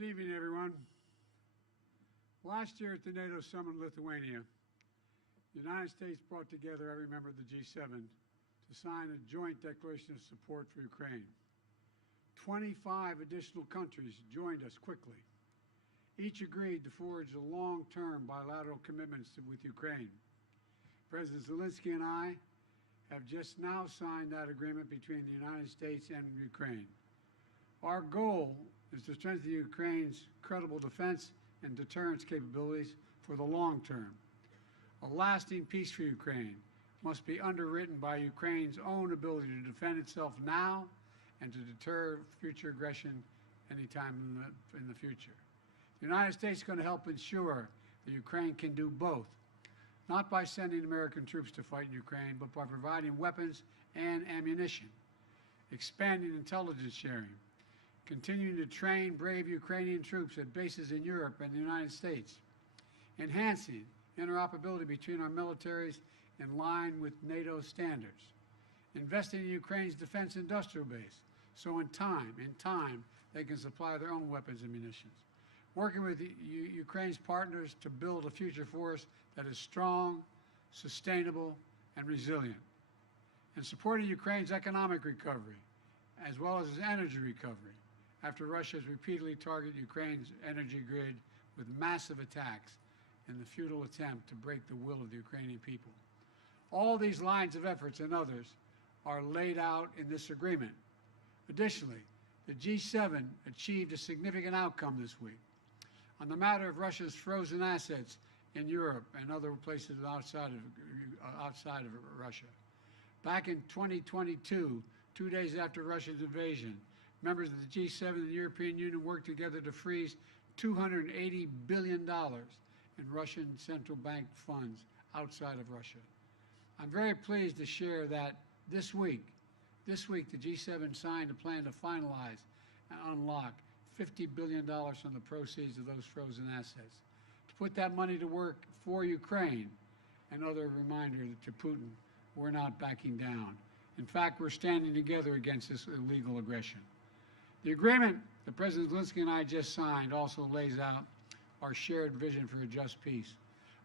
Good evening, everyone. Last year at the NATO summit in Lithuania, the United States brought together every member of the G7 to sign a joint declaration of support for Ukraine. 25 additional countries joined us quickly. Each agreed to forge a long-term bilateral commitments with Ukraine. President Zelenskyy and I have just now signed that agreement between the United States and Ukraine. Our goal is to strengthen Ukraine's credible defense and deterrence capabilities for the long term. A lasting peace for Ukraine must be underwritten by Ukraine's own ability to defend itself now and to deter future aggression anytime in the future. The United States is going to help ensure that Ukraine can do both, not by sending American troops to fight in Ukraine, but by providing weapons and ammunition, expanding intelligence sharing, continuing to train brave Ukrainian troops at bases in Europe and the United States, enhancing interoperability between our militaries in line with NATO standards, investing in Ukraine's defense industrial base so in time they can supply their own weapons and munitions, working with Ukraine's partners to build a future force that is strong, sustainable, and resilient, and supporting Ukraine's economic recovery as well as its energy recovery after Russia has repeatedly targeted Ukraine's energy grid with massive attacks in the futile attempt to break the will of the Ukrainian people. All these lines of efforts and others are laid out in this agreement. Additionally, the G7 achieved a significant outcome this week on the matter of Russia's frozen assets in Europe and other places outside of Russia. Back in 2022, 2 days after Russia's invasion, members of the G7 and the European Union worked together to freeze $280 billion in Russian central bank funds outside of Russia. I'm very pleased to share that this week, the G7 signed a plan to finalize and unlock $50 billion from the proceeds of those frozen assets, to put that money to work for Ukraine. Another reminder to Putin, we're not backing down. In fact, we're standing together against this illegal aggression. The agreement that President Zelenskyy and I just signed also lays out our shared vision for a just peace,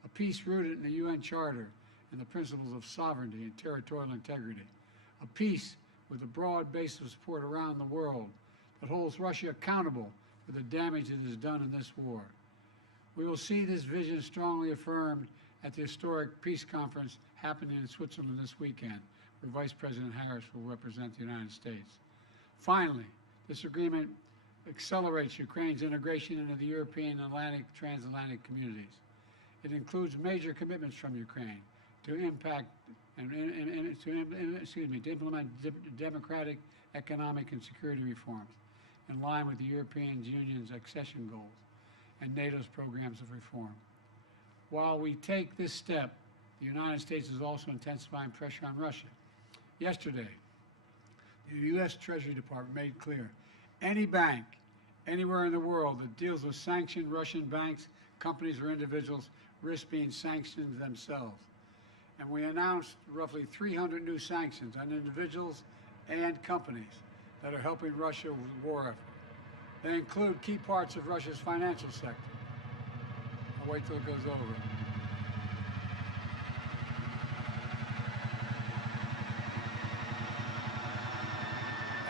a peace rooted in the UN Charter and the principles of sovereignty and territorial integrity, a peace with a broad base of support around the world that holds Russia accountable for the damage it has done in this war. We will see this vision strongly affirmed at the historic peace conference happening in Switzerland this weekend, where Vice President Harris will represent the United States. Finally, this agreement accelerates Ukraine's integration into the European transatlantic communities. It includes major commitments from Ukraine to implement democratic, economic, and security reforms in line with the European Union's accession goals and NATO's programs of reform. While we take this step, the United States is also intensifying pressure on Russia. Yesterday, the U.S. Treasury Department made clear any bank anywhere in the world that deals with sanctioned Russian banks, companies, or individuals risk being sanctioned themselves. And we announced roughly 300 new sanctions on individuals and companies that are helping Russia with the war effort. They include key parts of Russia's financial sector. I'll wait till it goes over.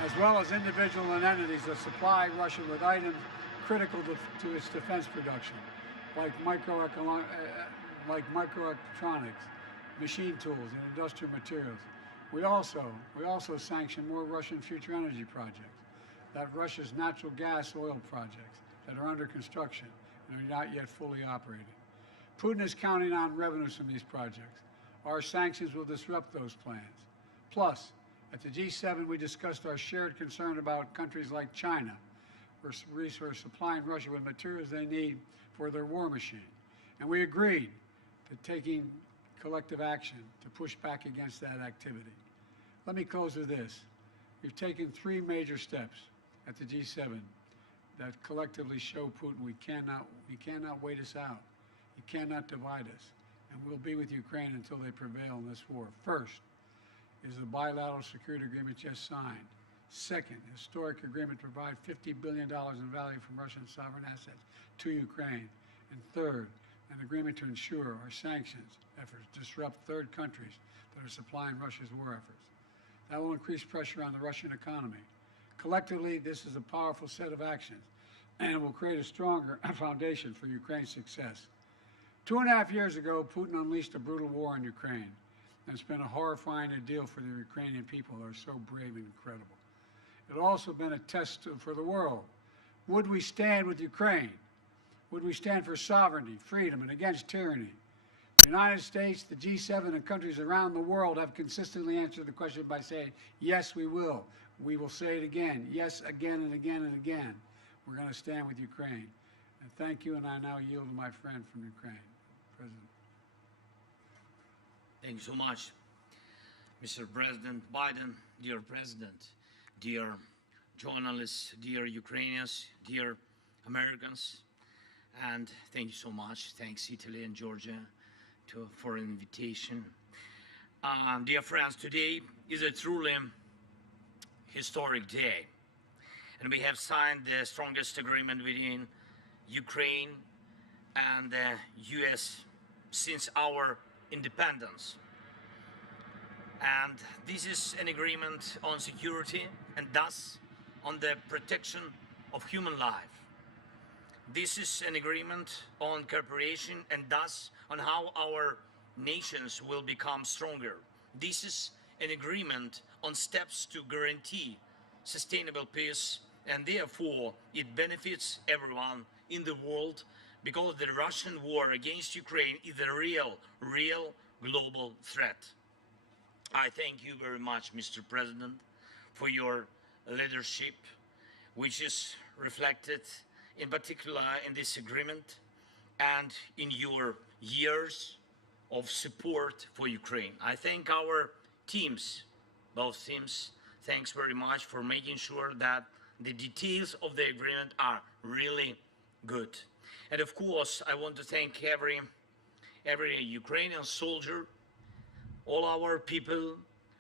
As well as individuals and entities that supply Russia with items critical to its defense production, like microelectronics, machine tools, and industrial materials. We also sanction more Russian future energy projects, that Russia's natural gas oil projects that are under construction and are not yet fully operating. Putin is counting on revenues from these projects. Our sanctions will disrupt those plans. Plus, at the G7, we discussed our shared concern about countries like China, who are supplying Russia with materials they need for their war machine. And we agreed to taking collective action to push back against that activity. Let me close with this. We've taken 3 major steps at the G7 that collectively show Putin we cannot wait us out. He cannot divide us. And we'll be with Ukraine until they prevail in this war. First is the bilateral security agreement just signed. Second, historic agreement to provide $50 billion in value from Russian sovereign assets to Ukraine. And third, an agreement to ensure our sanctions efforts disrupt third countries that are supplying Russia's war efforts. That will increase pressure on the Russian economy. Collectively, this is a powerful set of actions and will create a stronger foundation for Ukraine's success. 2.5 years ago, Putin unleashed a brutal war on Ukraine, and it's been a horrifying ordeal for the Ukrainian people who are so brave and incredible. It's also been a test for the world. Would we stand with Ukraine? Would we stand for sovereignty, freedom, and against tyranny? The United States, the G7, and countries around the world have consistently answered the question by saying, yes, we will. We will say it again, yes, again and again and again. We're going to stand with Ukraine. And thank you, and I now yield to my friend from Ukraine, President. Thank you so much, Mr. President Biden, dear President, dear journalists, dear Ukrainians, dear Americans, and thank you so much. Thanks, Italy and Georgia, for an invitation. Dear friends, today is a truly historic day, and we have signed the strongest agreement between Ukraine and the US since our independence. And this is an agreement on security and thus on the protection of human life. This is an agreement on cooperation and thus on how our nations will become stronger. This is an agreement on steps to guarantee sustainable peace, and therefore it benefits everyone in the world, because the Russian war against Ukraine is a real global threat. I thank you very much, Mr. President, for your leadership, which is reflected in particular in this agreement and in your years of support for Ukraine. I thank our teams, both teams. Thanks very much for making sure that the details of the agreement are really good. And of course, I want to thank every Ukrainian soldier, all our people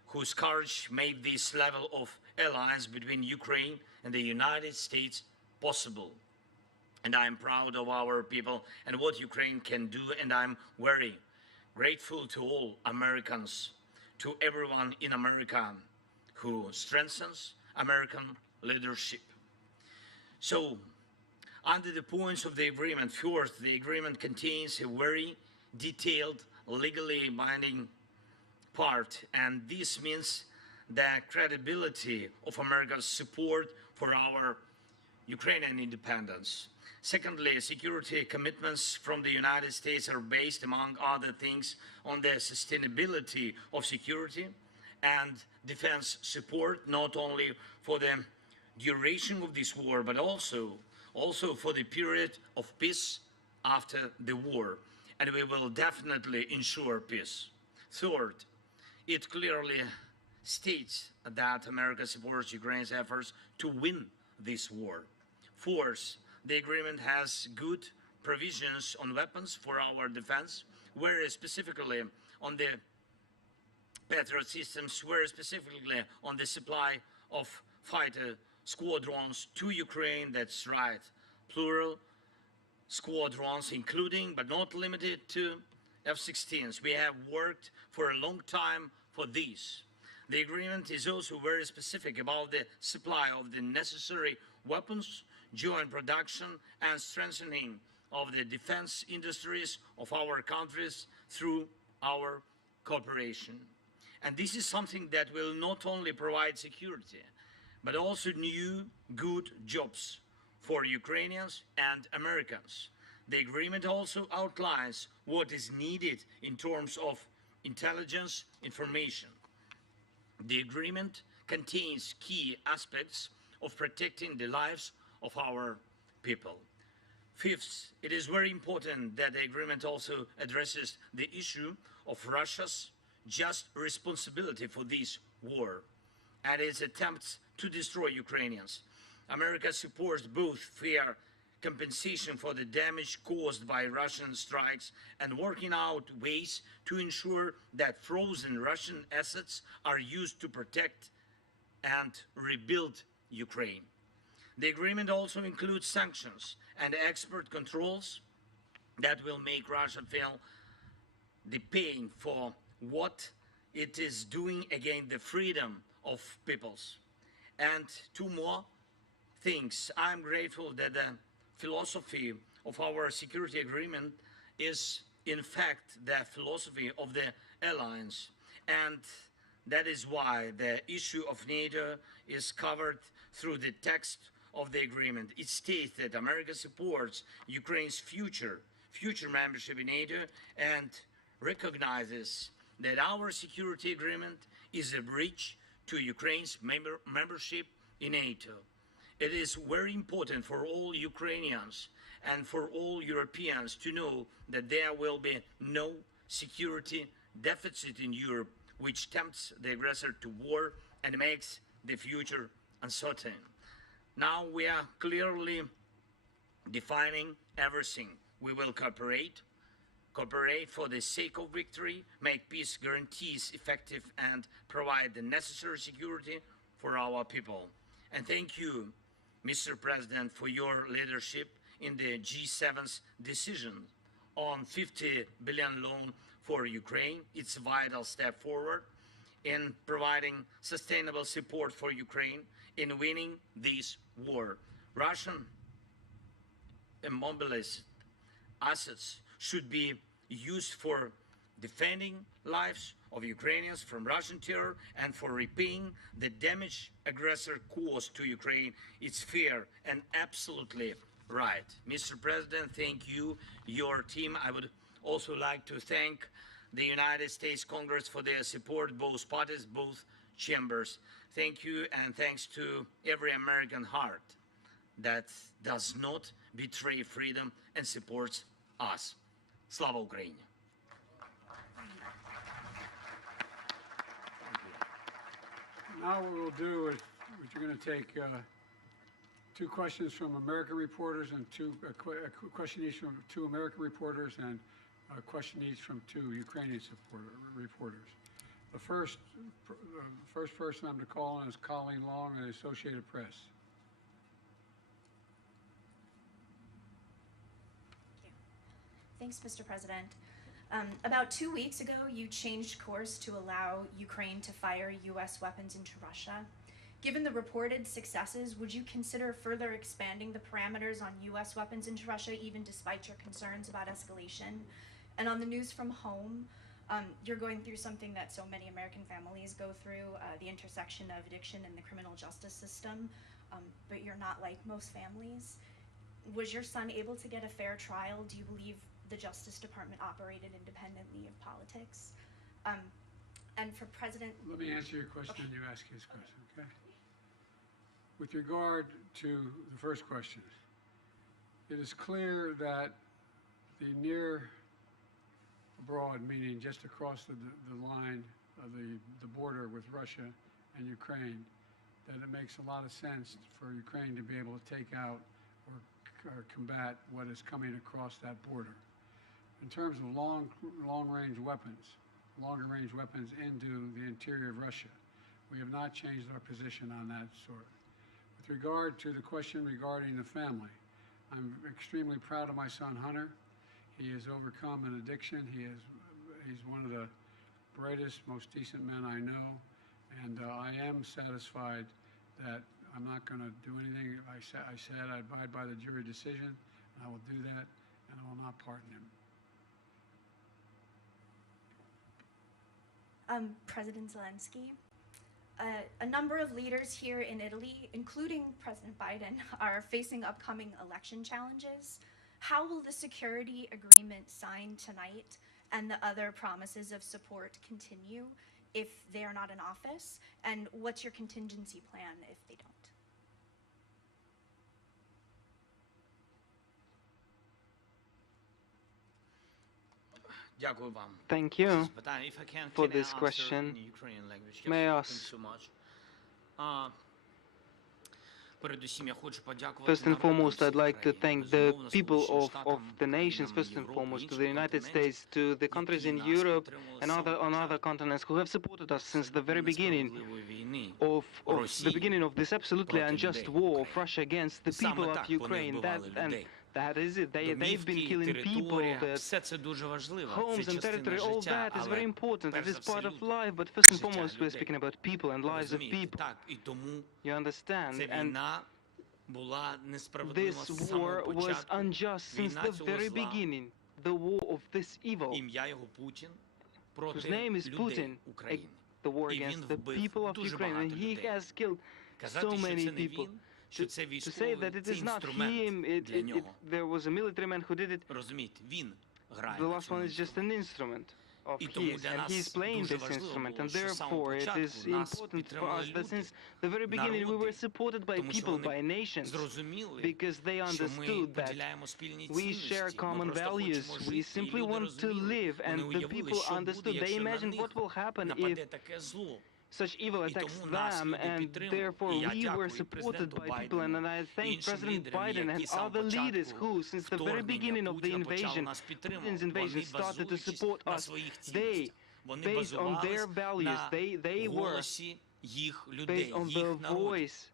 whose courage made this level of alliance between Ukraine and the United States possible. And I'm proud of our people and what Ukraine can do, and I'm very grateful to all Americans, to everyone in America who strengthens American leadership. So, under the points of the agreement, first, the agreement contains a very detailed, legally binding part, and this means the credibility of America's support for our Ukrainian independence. Secondly, security commitments from the United States are based, among other things, on the sustainability of security and defense support, not only for the duration of this war, but also for the period of peace after the war. And we will definitely ensure peace. Third, it clearly states that America supports Ukraine's efforts to win this war. Fourth, the agreement has good provisions on weapons for our defense, whereas specifically on the Patriot systems, whereas specifically on the supply of fighter squadrons to Ukraine. That's right, plural squadrons, including but not limited to F-16s. We have worked for a long time for this. The agreement is also very specific about the supply of the necessary weapons, joint production, and strengthening of the defense industries of our countries through our cooperation. And this is something that will not only provide security, but also new, good jobs for Ukrainians and Americans. The agreement also outlines what is needed in terms of intelligence information. The agreement contains key aspects of protecting the lives of our people. Fifth, it is very important that the agreement also addresses the issue of Russia's just responsibility for this war and its attempts to destroy Ukrainians. America supports both fair compensation for the damage caused by Russian strikes and working out ways to ensure that frozen Russian assets are used to protect and rebuild Ukraine. The agreement also includes sanctions and export controls that will make Russia feel the pain for what it is doing against the freedom of peoples. And two more things. I'm grateful that the philosophy of our security agreement is in fact the philosophy of the alliance, and that is why the issue of NATO is covered through the text of the agreement. It states that America supports Ukraine's future membership in NATO and recognizes that our security agreement is a bridge to Ukraine's membership in NATO. It is very important for all Ukrainians and for all Europeans to know that there will be no security deficit in Europe, which tempts the aggressor to war and makes the future uncertain. Now we are clearly defining everything. We will cooperate for the sake of victory, make peace guarantees effective, and provide the necessary security for our people. And thank you, Mr. President, for your leadership in the G7's decision on 50 billion loan for Ukraine. It's a vital step forward in providing sustainable support for Ukraine in winning this war. Russian immobilized assets should be used for defending lives of Ukrainians from Russian terror and for repaying the damage aggressor caused to Ukraine. It's fair and absolutely right. Mr. President, thank you, your team. I would also like to thank the United States Congress for their support, both parties, both chambers. Thank you, and thanks to every American heart that does not betray freedom and supports us. Slava Ukraini! Now what we'll do is we're going to take two questions from American reporters and a question each from two American reporters and a question each from two Ukrainian reporters. The first person I'm to call on is Colleen Long of the Associated Press. Thanks, Mr. President. About 2 weeks ago, you changed course to allow Ukraine to fire U.S. weapons into Russia. Given the reported successes, would you consider further expanding the parameters on U.S. weapons into Russia, even despite your concerns about escalation? And on the news from home, you're going through something that so many American families go through, the intersection of addiction and the criminal justice system, but you're not like most families. Was your son able to get a fair trial? Do you believe the Justice Department operated independently of politics? And for President... Let me answer your question and you ask his question, okay? With regard to the first question, it is clear that the near abroad, meaning just across the line of the border with Russia and Ukraine, that it makes a lot of sense for Ukraine to be able to take out or combat what is coming across that border. In terms of longer-range weapons into the interior of Russia, we have not changed our position on that sort. With regard to the question regarding the family, I'm extremely proud of my son Hunter. He has overcome an addiction. He's one of the brightest, most decent men I know, and I am satisfied that I'm not going to do anything. I said I abide by the jury decision, and I will do that, and I will not pardon him. President Zelenskyy, a number of leaders here in Italy, including President Biden, are facing upcoming election challenges. How will the security agreement signed tonight and the other promises of support continue if they are not in office? And what's your contingency plan if they don't? Thank you If I for can this answer question. in Ukrainian language? May I Yes, ask? thanks so much. First and foremost, I'd like to thank the people of the nations, first and foremost, to the United States, to the countries in Europe and on other continents who have supported us since the very beginning of of this absolutely unjust war of Russia against the people of Ukraine. That is it. They've been killing people, their homes and territory. All that is very important. It is part of life. But first and foremost, we're speaking about people and lives of people. You understand? And this war was unjust since the very beginning. The war of this evil, whose name is Putin, the war against the people of Ukraine, and he has killed so many people. To say that it is not him, there was a military man who did it, the last one is just an instrument of his, and he's playing this instrument, and therefore it is important for us that since the very beginning we were supported by people, by nations, because they understood that we share common values, we simply want to live, and the people understood. They imagined what will happen if such evil attacks them, and therefore we were supported by people. And I thank President Biden and other leaders who, since the very beginning of the invasion, Putin's invasion, started to support us. They, based on their values, they were based on the voice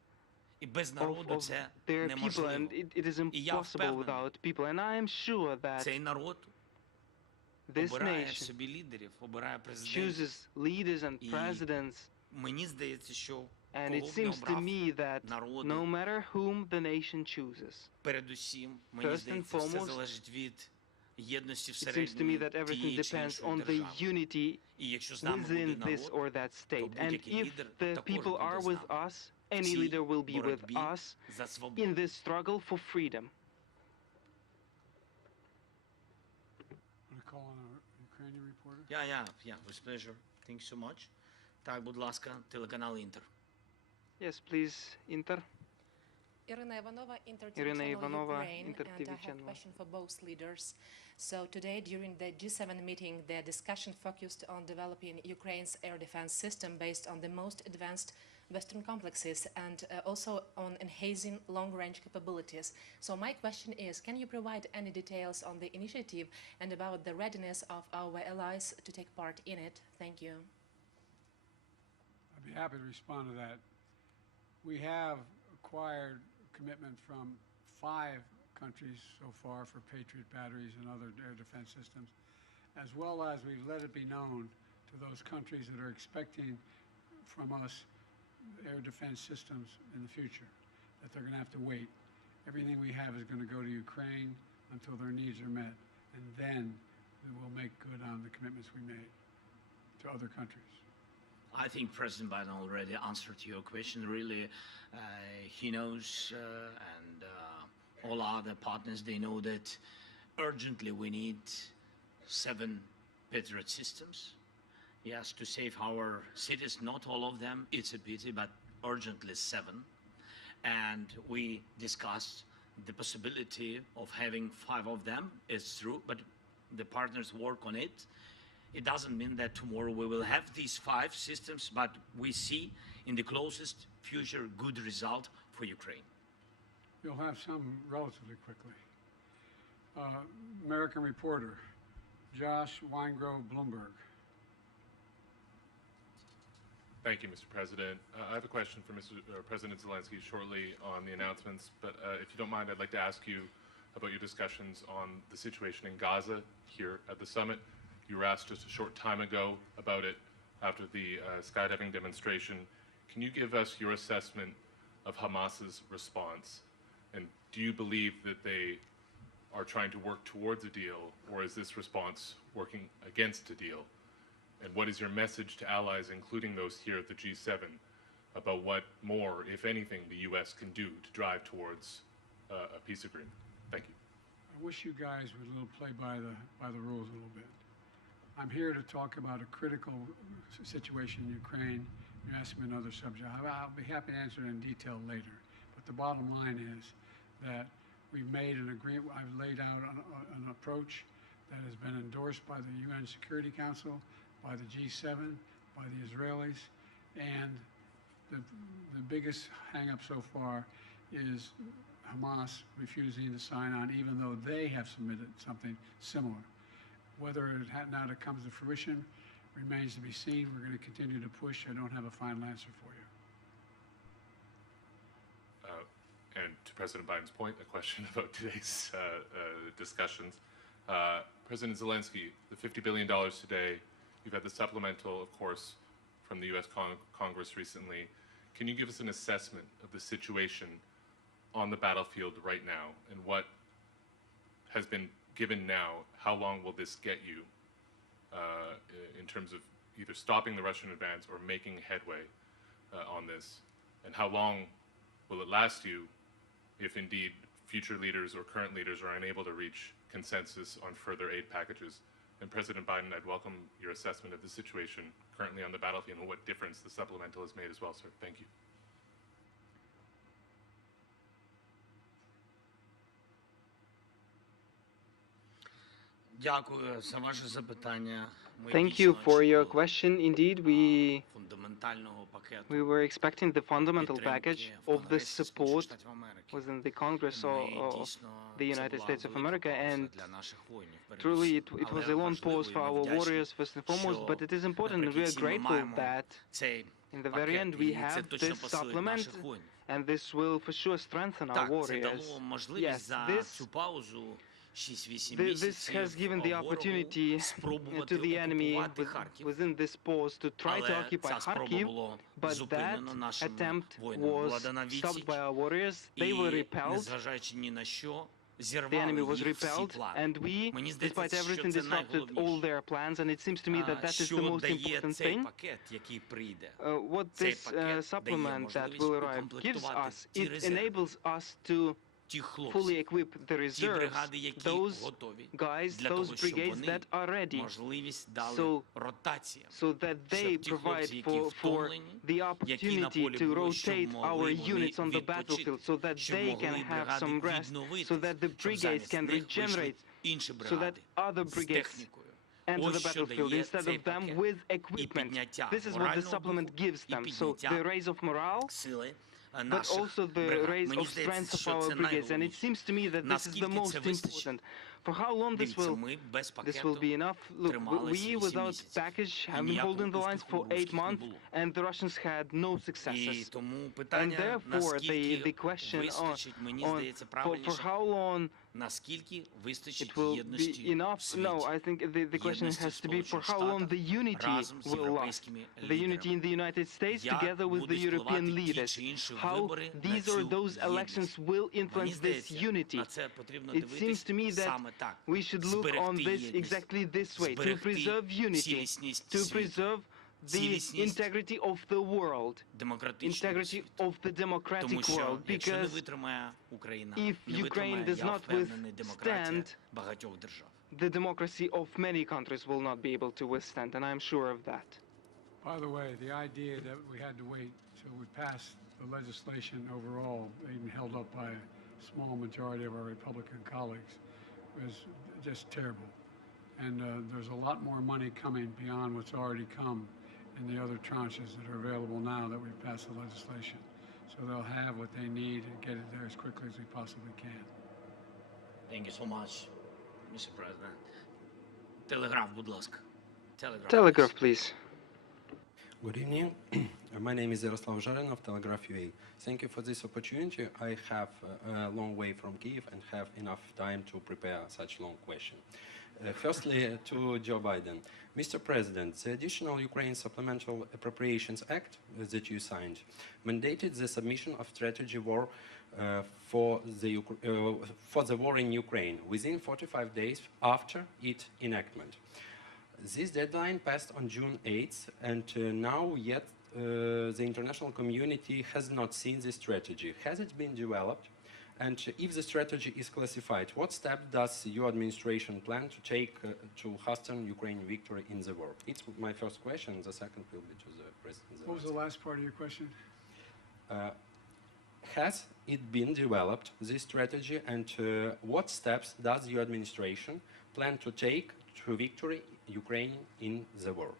of their people, and it is impossible without people. And I am sure that this nation chooses leaders and presidents, and it seems to me that no matter whom the nation chooses, first and foremost, it seems to me that everything depends on the unity within this or that state. And if the people are with us, any leader will be with us in this struggle for freedom. Yeah, with pleasure. Thank you so much. Так, будь ласка, телеканал Інтер. Yes, please, Inter. Irina Ivanova, Irina Ivanova, Ukraine, Inter and TV I have a channel. question for both leaders. So today, during the G7 meeting, the discussion focused on developing Ukraine's air defense system based on the most advanced Western complexes and also on enhancing long-range capabilities. So my question is, can you provide any details on the initiative and about the readiness of our allies to take part in it? Thank you. I'd be happy to respond to that. We have acquired commitment from 5 countries so far for Patriot batteries and other air defense systems, as well as we've let it be known to those countries that are expecting from us air defense systems in the future, that they're going to have to wait. Everything we have is going to go to Ukraine until their needs are met, and then we will make good on the commitments we made to other countries. I think President Biden already answered your question. Really, he knows, and all other partners, they know that urgently we need 7 Patriot systems. Yes, to save our cities, not all of them, it's a pity, but urgently 7. And we discussed the possibility of having 5 of them. It's true, but the partners work on it. It doesn't mean that tomorrow we will have these 5 systems, but we see in the closest future good result for Ukraine. You'll have some relatively quickly. American reporter, Josh Weingrove, Bloomberg. Thank you, Mr. President. I have a question for President Zelenskyy shortly on the announcements, but if you don't mind, I'd like to ask you about your discussions on the situation in Gaza here at the summit. You were asked just a short time ago about it after the skydiving demonstration. Can you give us your assessment of Hamas's response? And do you believe that they are trying to work towards a deal, or is this response working against a deal? And what is your message to allies, including those here at the G7, about what more, if anything, the U.S. can do to drive towards a peace agreement? Thank you. I wish you guys would play by the rules a little bit. I'm here to talk about a critical situation in Ukraine. You asked me another subject. I'll be happy to answer it in detail later. But the bottom line is that we've made an agreement. I've laid out an approach that has been endorsed by the UN Security Council, by the G7, by the Israelis, and the biggest hang-up so far is Hamas refusing to sign on, even though they have submitted something similar. Whether now it comes to fruition remains to be seen. We're going to continue to push. I don't have a final answer for you. And to President Biden's point, a question about today's discussions. President Zelenskyy, the $50 billion today, you've had the supplemental, of course, from the U.S. Congress recently. Can you give us an assessment of the situation on the battlefield right now and what has been given now? How long will this get you in terms of either stopping the Russian advance or making headway on this? And how long will it last you if indeed future leaders or current leaders are unable to reach consensus on further aid packages? And President Biden, I'd welcome your assessment of the situation currently on the battlefield and what difference the supplemental has made as well, sir. Thank you. Thank you for your question. Indeed, we were expecting the fundamental package of the support within the Congress of the United States of America, and truly it was a long pause for our warriors first and foremost, but it is important, and we are grateful that in the very end we have this supplement, and this will for sure strengthen our warriors. Yes, this has given the opportunity to the enemy within this pause to try to occupy Kharkiv, but that attempt was stopped by our warriors. They were repelled. The enemy was repelled, and we, despite everything, disrupted all their plans, and it seems to me that that is the most important thing. What this supplement that will arrive gives us, it enables us to fully equip the reserves, those guys, those brigades that are ready, so that they provide for the opportunity to rotate our units on the battlefield, so that they can have some rest, so that the brigades can regenerate, so that other brigades enter the battlefield instead of them with equipment. This is what the supplement gives them. So the raise of morale, but also the raise of strength of our brigades, and it seems to me that this is the most important. For how long this will be enough? Look, we without package have been holding the lines for 8 months, and the Russians had no successes. And therefore, the question for how long it will be enough? No, I think the question has to be for how long the unity will last. The unity in the United States together with the European leaders. How these or those elections will influence this unity. It seems to me that we should look on this exactly this way, to preserve unity, to preserve the integrity of the world, integrity of the democratic world, because if Ukraine does not withstand, the democracy of many countries will not be able to withstand, and I'm sure of that. By the way, the idea that we had to wait till we passed the legislation overall, even held up by a small majority of our Republican colleagues, was just terrible. And there's a lot more money coming beyond what's already come in the other tranches that are available now that we've passed the legislation. So they'll have what they need and get it there as quickly as we possibly can. Thank you so much, Mr. President. Telegraph, будь ласка. Telegraph, please. Good evening. My name is Yaroslav Zharin of Telegraph VOA. Thank you for this opportunity. I have a long way from Kyiv and have enough time to prepare such long question. Firstly, to Joe Biden. Mr. President, the additional Ukraine Supplemental Appropriations Act that you signed mandated the submission of strategy war for the war in Ukraine within 45 days after its enactment. This deadline passed on June 8th, and now yet the international community has not seen this strategy. Has it been developed? And if the strategy is classified, what step does your administration plan to take to hasten Ukraine victory in the war? It's my first question. The second will be to the President. What was the last part of your question? Has it been developed, this strategy, and what steps does your administration plan to take to victory Ukraine in the war?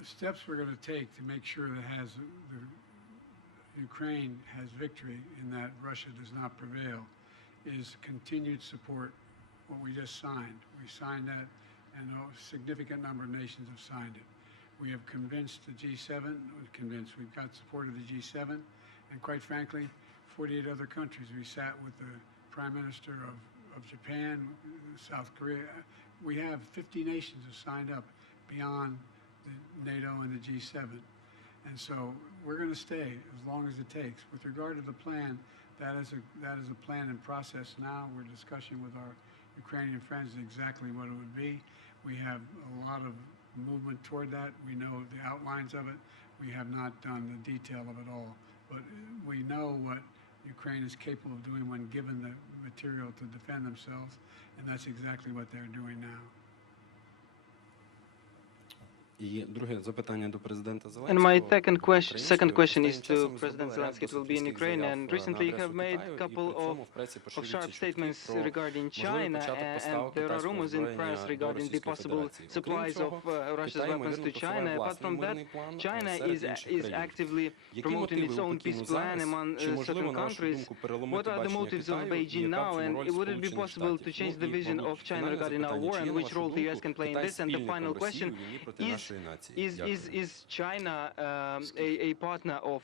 The steps we're going to take to make sure that it has Ukraine has victory in that Russia does not prevail is continued support, what we just signed. We signed that, and a significant number of nations have signed it. We have convinced the G7, we've got support of the G7, and quite frankly, 48 other countries. We sat with the Prime Minister of Japan, South Korea. We have 50 nations have signed up beyond the NATO and the G7. And so we're going to stay as long as it takes. With regard to the plan, that is a plan in process now. We're discussing with our Ukrainian friends exactly what it would be. We have a lot of movement toward that. We know the outlines of it. We have not done the detail of it all. But we know what Ukraine is capable of doing when given the material to defend themselves, and that's exactly what they're doing now. And my second question is to President Zelenskyy. It will be in Ukraine. And recently you have made a couple of sharp statements regarding China, and there are rumors in press regarding the possible supplies of Russia's weapons to China. Apart from that, China is actively promoting its own peace plan among certain countries. What are the motives of Beijing now, and would it be possible to change the vision of China regarding our war, and which role the US can play in this? And the final question is China a partner of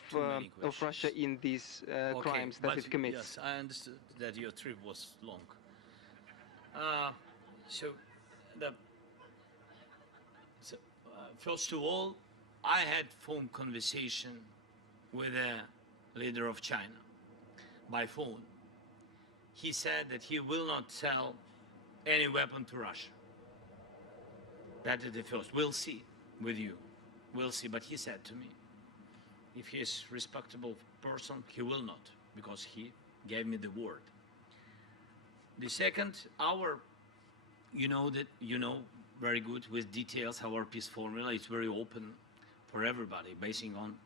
Russia in these crimes that it commits? Yes, I understood that your trip was long. First of all, I had phone conversation with the leader of China by phone. He said that he will not sell any weapon to Russia. That is the first. We'll see with you. We'll see. But he said to me, if he is a respectable person, he will not, because he gave me the word. The second, you know very good with details our peace formula. It's very open for everybody, basing on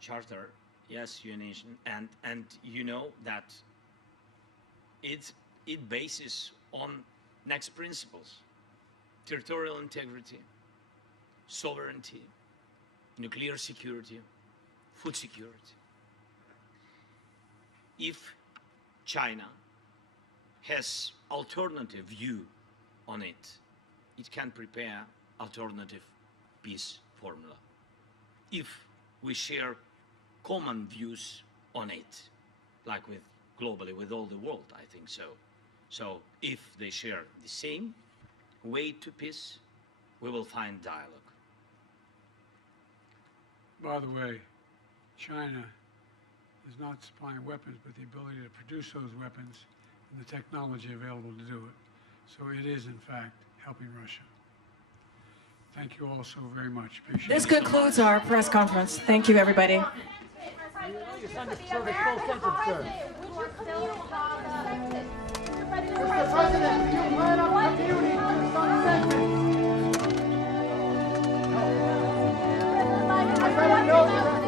charter, yes, UN, and you know that it bases on next principles: territorial integrity, sovereignty, nuclear security, food security. If China has alternative view on it, it can prepare alternative peace formula. If we share common views on it, like with globally with all the world, I think so. So if they share the same way to peace, we will find dialogue. By the way, China is not supplying weapons, but the ability to produce those weapons and the technology available to do it. So it is, in fact, helping Russia. Thank you all so very much. Appreciate This concludes our press conference. Thank you, everybody. Mr. President, do you plan on continuing to sign sanctions? I know